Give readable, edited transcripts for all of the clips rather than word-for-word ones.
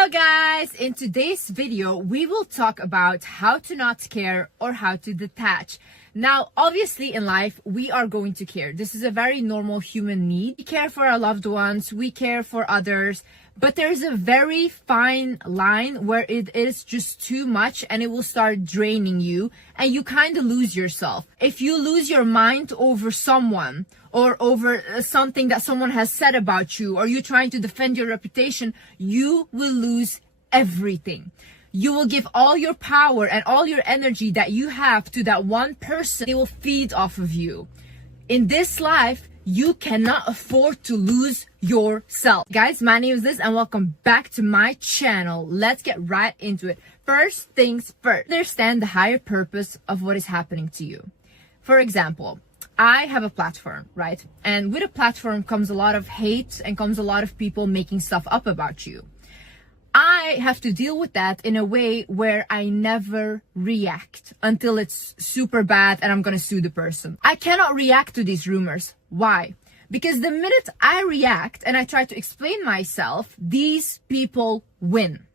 Hello guys, in today's video we will talk about how to not care or how to detach. Now obviously in life we are going to care. This is a very normal human need. We care for our loved ones, we care for others, but there's a very fine line where it is just too much and it will start draining you and you kind of lose yourself. If you lose your mind over someone or over something that someone has said about you, or you trying to defend your reputation, you will lose everything. You will give all your power and all your energy that you have to that one person. They will feed off of you. In this life, you cannot afford to lose yourself. Guys, my name is Liz and welcome back to my channel. Let's get right into it. First things first, understand the higher purpose of what is happening to you. For example, I have a platform, right? And with a platform comes a lot of hate and comes a lot of people making stuff up about you. I have to deal with that in a way where I never react until it's super bad and I'm gonna sue the person. I cannot react to these rumors. Why? Because the minute I react and I try to explain myself, these people win.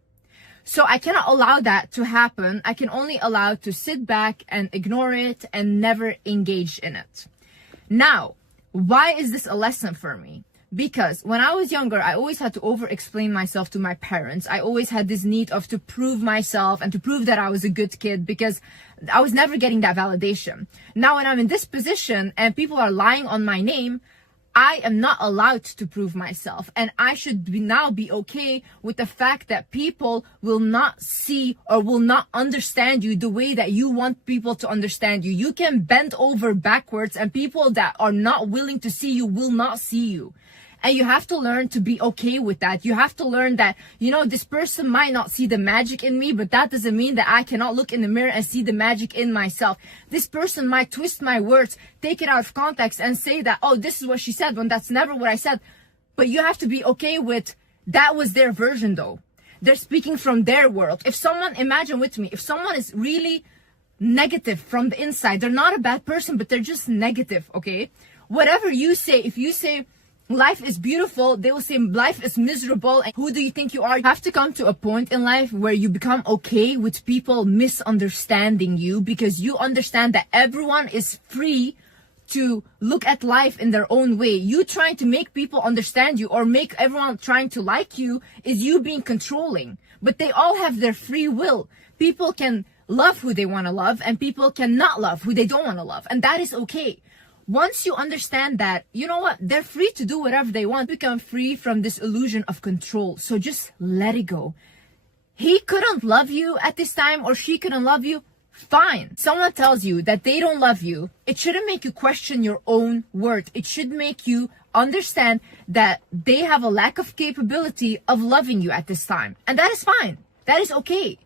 So I cannot allow that to happen. I can only allow to sit back and ignore it and never engage in it. Now, why is this a lesson for me? Because when I was younger, I always had to over-explain myself to my parents. I always had this need of to prove myself and to prove that I was a good kid because I was never getting that validation. Now, when I'm in this position and people are lying on my name, I am not allowed to prove myself, and I should now be okay with the fact that people will not see or will not understand you the way that you want people to understand you. You can bend over backwards and people that are not willing to see you will not see you. And you have to learn to be okay with that. You have to learn that, you know, this person might not see the magic in me, but that doesn't mean that I cannot look in the mirror and see the magic in myself. This person might twist my words, take it out of context and say that, oh, this is what she said when that's never what I said. But you have to be okay with that was their version though. They're speaking from their world. If someone, imagine with me, if someone is really negative from the inside, they're not a bad person, but they're just negative, okay? Whatever you say, if you say, life is beautiful, they will say life is miserable and who do you think you are? You have to come to a point in life where you become okay with people misunderstanding you because you understand that everyone is free to look at life in their own way. You trying to make people understand you or make everyone trying to like you is you being controlling. But they all have their free will. People can love who they want to love and people cannot love who they don't want to love. And that is okay. Once you understand that, you know what, they're free to do whatever they want, become free from this illusion of control. So just let it go. He couldn't love you at this time or she couldn't love you. Fine. Someone tells you that they don't love you. It shouldn't make you question your own worth. It should make you understand that they have a lack of capability of loving you at this time. And that is fine. That is okay.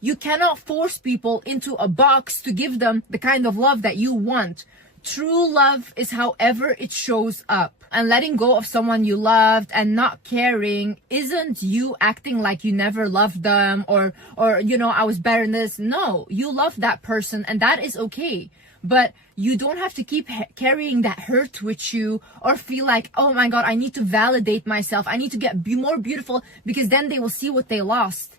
You cannot force people into a box to give them the kind of love that you want. True love is however it shows up. And letting go of someone you loved and not caring isn't you acting like you never loved them or you know, I was better than this. No, you love that person and that is okay. But you don't have to keep carrying that hurt with you or feel like, oh my God, I need to validate myself. I need to be more beautiful because then they will see what they lost.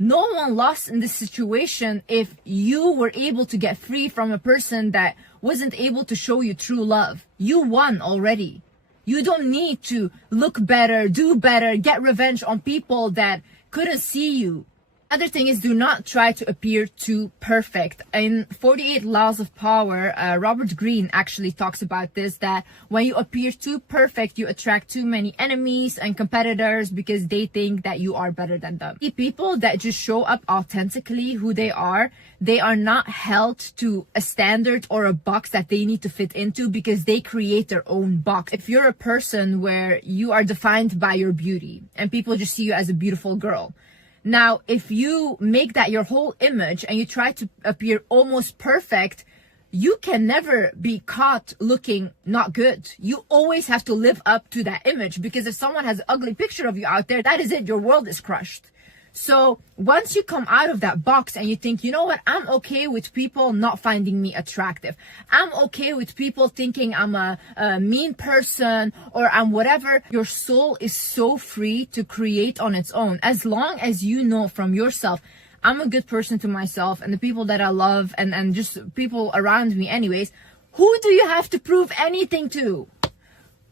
No one lost in this situation if you were able to get free from a person that wasn't able to show you true love. You won already. You don't need to look better, do better, get revenge on people that couldn't see you. Other thing is, do not try to appear too perfect. In 48 Laws of Power, Robert Greene actually talks about this, that when you appear too perfect, you attract too many enemies and competitors because they think that you are better than them. The people that just show up authentically who they are not held to a standard or a box that they need to fit into because they create their own box. If you're a person where you are defined by your beauty and people just see you as a beautiful girl, now, if you make that your whole image and you try to appear almost perfect, you can never be caught looking not good. You always have to live up to that image because if someone has an ugly picture of you out there, that is it. Your world is crushed. So once you come out of that box and you think, you know what, I'm okay with people not finding me attractive. I'm okay with people thinking I'm a mean person or I'm whatever. Your soul is so free to create on its own. As long as you know from yourself, I'm a good person to myself and the people that I love and just people around me anyways. Who do you have to prove anything to?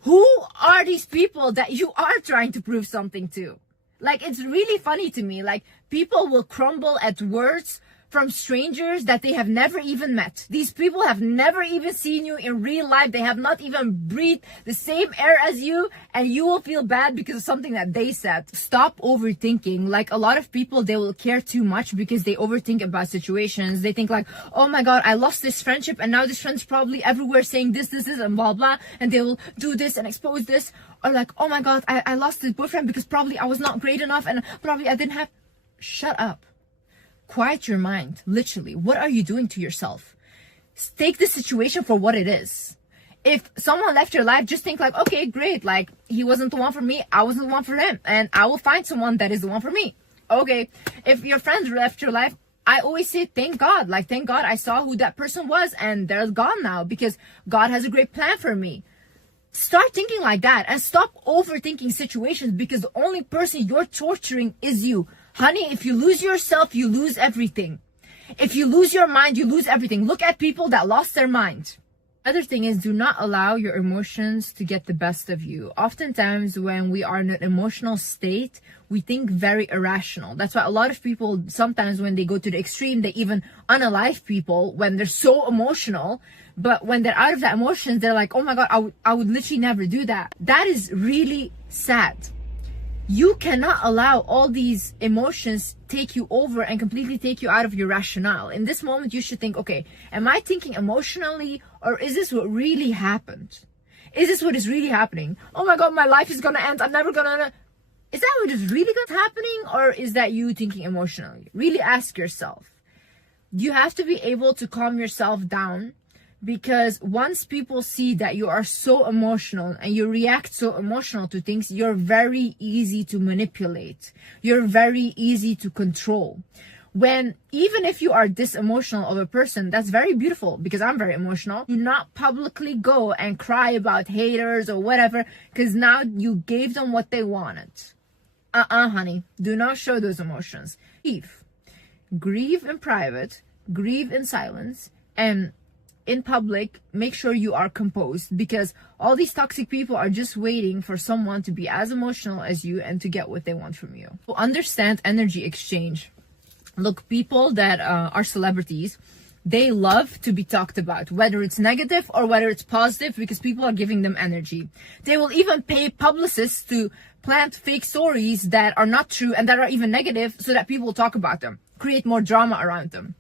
Who are these people that you are trying to prove something to? Like, it's really funny to me. Like, people will crumble at words from strangers that they have never even met. These people have never even seen you in real life. They have not even breathed the same air as you, and you will feel bad because of something that they said. Stop overthinking. Like, a lot of people, they will care too much because they overthink about situations. They think like, oh my God, I lost this friendship and now this friend's probably everywhere saying this, and blah, blah. And they will do this and expose this. Or like, oh my God, I lost this boyfriend because probably I was not great enough and probably I didn't have... Shut up. Quiet your mind. Literally, what are you doing to yourself? Take the situation for what it is. If someone left your life, just think like, okay, great. Like, he wasn't the one for me. I wasn't the one for him. And I will find someone that is the one for me. Okay. If your friends left your life, I always say, thank God. Like, thank God I saw who that person was and they're gone now because God has a great plan for me. Start thinking like that and stop overthinking situations because the only person you're torturing is you. Honey, if you lose yourself, you lose everything. If you lose your mind, you lose everything. Look at people that lost their mind. Other thing is, do not allow your emotions to get the best of you. Oftentimes, when we are in an emotional state, we think very irrational. That's why a lot of people, sometimes when they go to the extreme, they even unalive people when they're so emotional. But when they're out of that emotions, they're like, oh my God, I would literally never do that. That is really sad. You cannot allow all these emotions take you over and completely take you out of your rationale. In this moment, you should think, okay, am I thinking emotionally or is this what really happened? Is this what is really happening? Oh my God, my life is gonna end. I'm never gonna... Is that what is really happening or is that you thinking emotionally? Really ask yourself. You have to be able to calm yourself down. Because once people see that you are so emotional and you react so emotional to things, you're very easy to manipulate. You're very easy to control. When, even if you are this emotional of a person, that's very beautiful because I'm very emotional. Do not publicly go and cry about haters or whatever because now you gave them what they wanted. Honey, do not show those emotions. Grieve in private, grieve in silence, and in public, make sure you are composed because all these toxic people are just waiting for someone to be as emotional as you and to get what they want from you. So understand energy exchange. Look, people that are celebrities, they love to be talked about, whether it's negative or whether it's positive, because people are giving them energy. They will even pay publicists to plant fake stories that are not true and that are even negative so that people will talk about them, create more drama around them.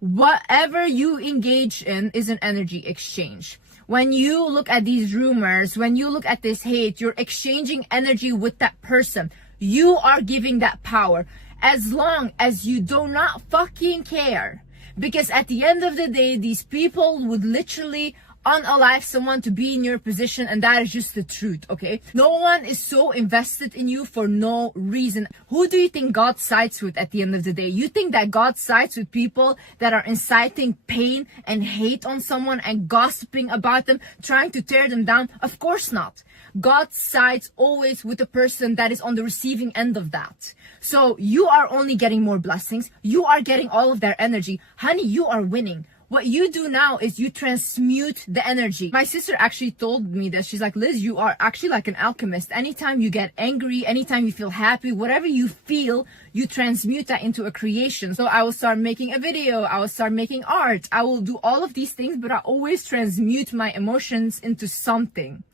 Whatever you engage in is an energy exchange. When you look at these rumors, when you look at this hate, you're exchanging energy with that person. You are giving that power. As long as you do not fucking care. Because at the end of the day, these people would literally unalive someone to be in your position, and that is just the truth, okay? No one is so invested in you for no reason. Who do you think God sides with at the end of the day? You think that God sides with people that are inciting pain and hate on someone and gossiping about them, trying to tear them down? Of course not. God sides always with the person that is on the receiving end of that. So you are only getting more blessings. You are getting all of their energy. Honey, you are winning. What you do now is you transmute the energy. My sister actually told me that. She's like, Liz, you are actually like an alchemist. Anytime you get angry, anytime you feel happy, whatever you feel, you transmute that into a creation. So I will start making a video. I will start making art. I will do all of these things, but I always transmute my emotions into something.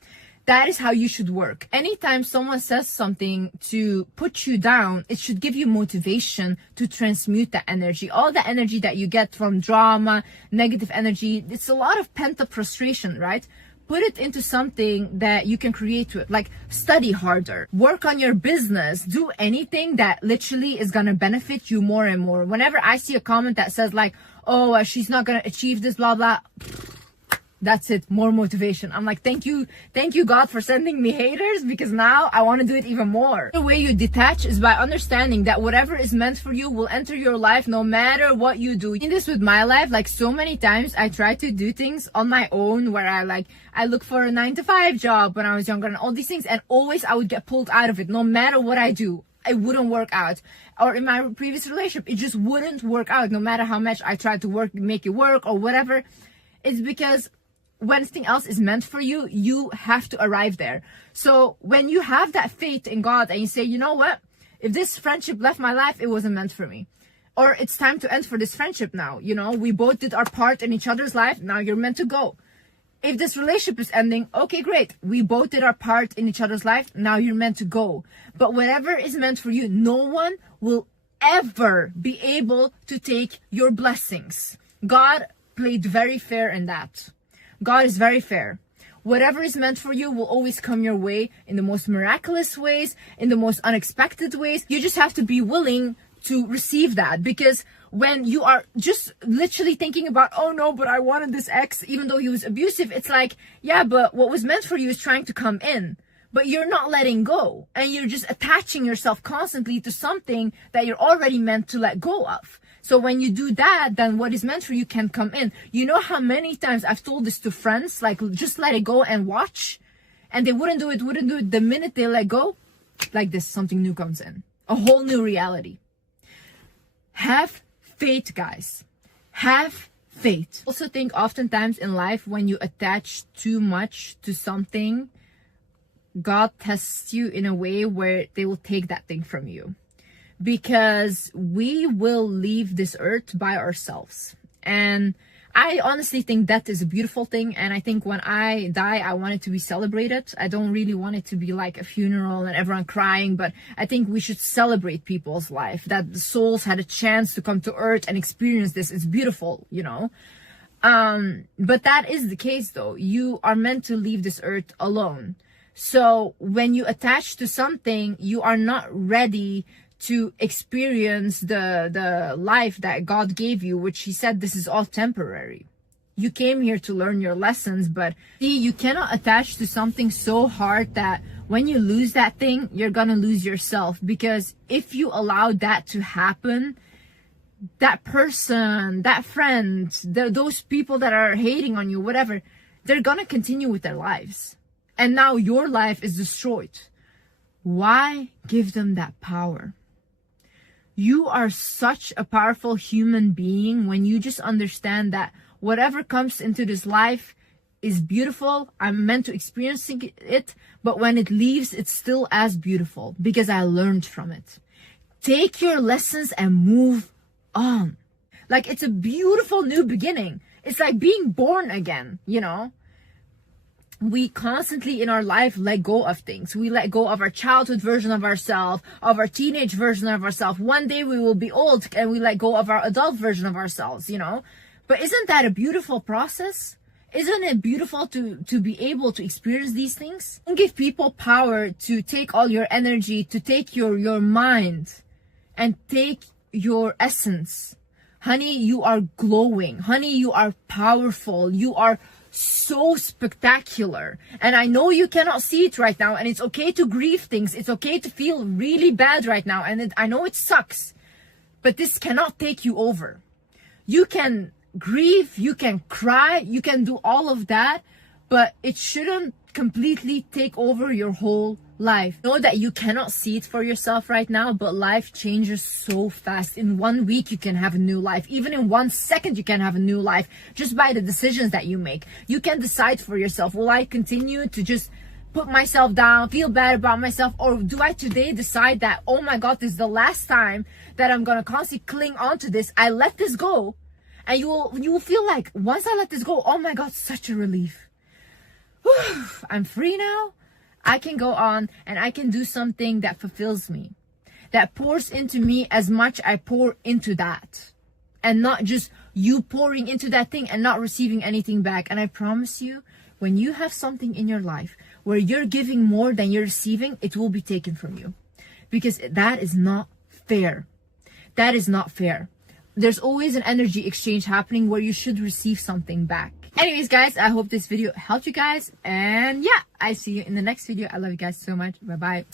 That is how you should work. Anytime someone says something to put you down, it should give you motivation to transmute that energy. All the energy that you get from drama, negative energy, it's a lot of pent-up frustration, right? Put it into something that you can create with, like study harder, work on your business, do anything that literally is gonna benefit you more and more. Whenever I see a comment that says like, oh, she's not gonna achieve this, blah, blah, That's it, more motivation. I'm like, thank you God for sending me haters, because now I want to do it even more. The way you detach is by understanding that whatever is meant for you will enter your life no matter what you do. In this with my life, like so many times I try to do things on my own, where I look for a 9-to-5 job when I was younger and all these things, and always I would get pulled out of it. No matter what I do, it wouldn't work out. Or in my previous relationship, it just wouldn't work out, no matter how much I tried to make it work or whatever. It's because when something else is meant for you, you have to arrive there. So when you have that faith in God and you say, you know what, if this friendship left my life, it wasn't meant for me, or it's time to end for this friendship now, you know, we both did our part in each other's life, now you're meant to go. If this relationship is ending, okay, great, we both did our part in each other's life, now you're meant to go. But whatever is meant for you, no one will ever be able to take your blessings. God played very fair in that. God is very fair. Whatever is meant for you will always come your way in the most miraculous ways, in the most unexpected ways. You just have to be willing to receive that, because when you are just literally thinking about, oh no, but I wanted this ex even though he was abusive, it's like, yeah, but what was meant for you is trying to come in, but you're not letting go, and you're just attaching yourself constantly to something that you're already meant to let go of. So when you do that, then what is meant for you can come in. You know how many times I've told this to friends, like, just let it go and watch, and they wouldn't do it. The minute they let go, like this, something new comes in, a whole new reality. Have faith, guys. Have faith. I also think oftentimes in life, when you attach too much to something, God tests you in a way where they will take that thing from you. Because we will leave this earth by ourselves. And I honestly think that is a beautiful thing. And I think when I die, I want it to be celebrated. I don't really want it to be like a funeral and everyone crying, but I think we should celebrate people's life, that the souls had a chance to come to earth and experience this. It's beautiful, you know. But that is the case though. You are meant to leave this earth alone. So when you attach to something, you are not ready to experience the life that God gave you, which he said this is all temporary. You came here to learn your lessons, but see, you cannot attach to something so hard that when you lose that thing, you're gonna lose yourself. Because if you allow that to happen, that person, that friend, those people that are hating on you, whatever, they're gonna continue with their lives. And now your life is destroyed. Why give them that power? You are such a powerful human being when you just understand that whatever comes into this life is beautiful. I'm meant to experience it, but when it leaves, it's still as beautiful because I learned from it. Take your lessons and move on. Like, it's a beautiful new beginning. It's like being born again, you know? We constantly in our life let go of things. We let go of our childhood version of ourselves, of our teenage version of ourselves. One day we will be old and we let go of our adult version of ourselves, you know? But isn't that a beautiful process? Isn't it beautiful to be able to experience these things? Don't give people power to take all your energy, to take your mind and take your essence. Honey, you are glowing. Honey, you are powerful. You are so spectacular. And I know you cannot see it right now, and it's okay to grieve things. It's okay to feel really bad right now, and I know it sucks, but this cannot take you over. You can grieve, you can cry, you can do all of that, but it shouldn't completely take over your whole life. Know that you cannot see it for yourself right now, but life changes so fast. In 1 week, you can have a new life. Even in 1 second, you can have a new life just by the decisions that you make. You can decide for yourself, will I continue to just put myself down, feel bad about myself, or do I today decide that, oh my God, this is the last time that I'm gonna constantly cling on to this. I let this go. And you will feel like, once I let this go, oh my God, such a relief. Whew, I'm free now. I can go on and I can do something that fulfills me, that pours into me as much I pour into that, and not just you pouring into that thing and not receiving anything back. And I promise you, when you have something in your life where you're giving more than you're receiving, it will be taken from you, because that is not fair. That is not fair. There's always an energy exchange happening where you should receive something back. Anyways, guys, I hope this video helped you guys. And yeah, I see you in the next video. I love you guys so much. Bye bye.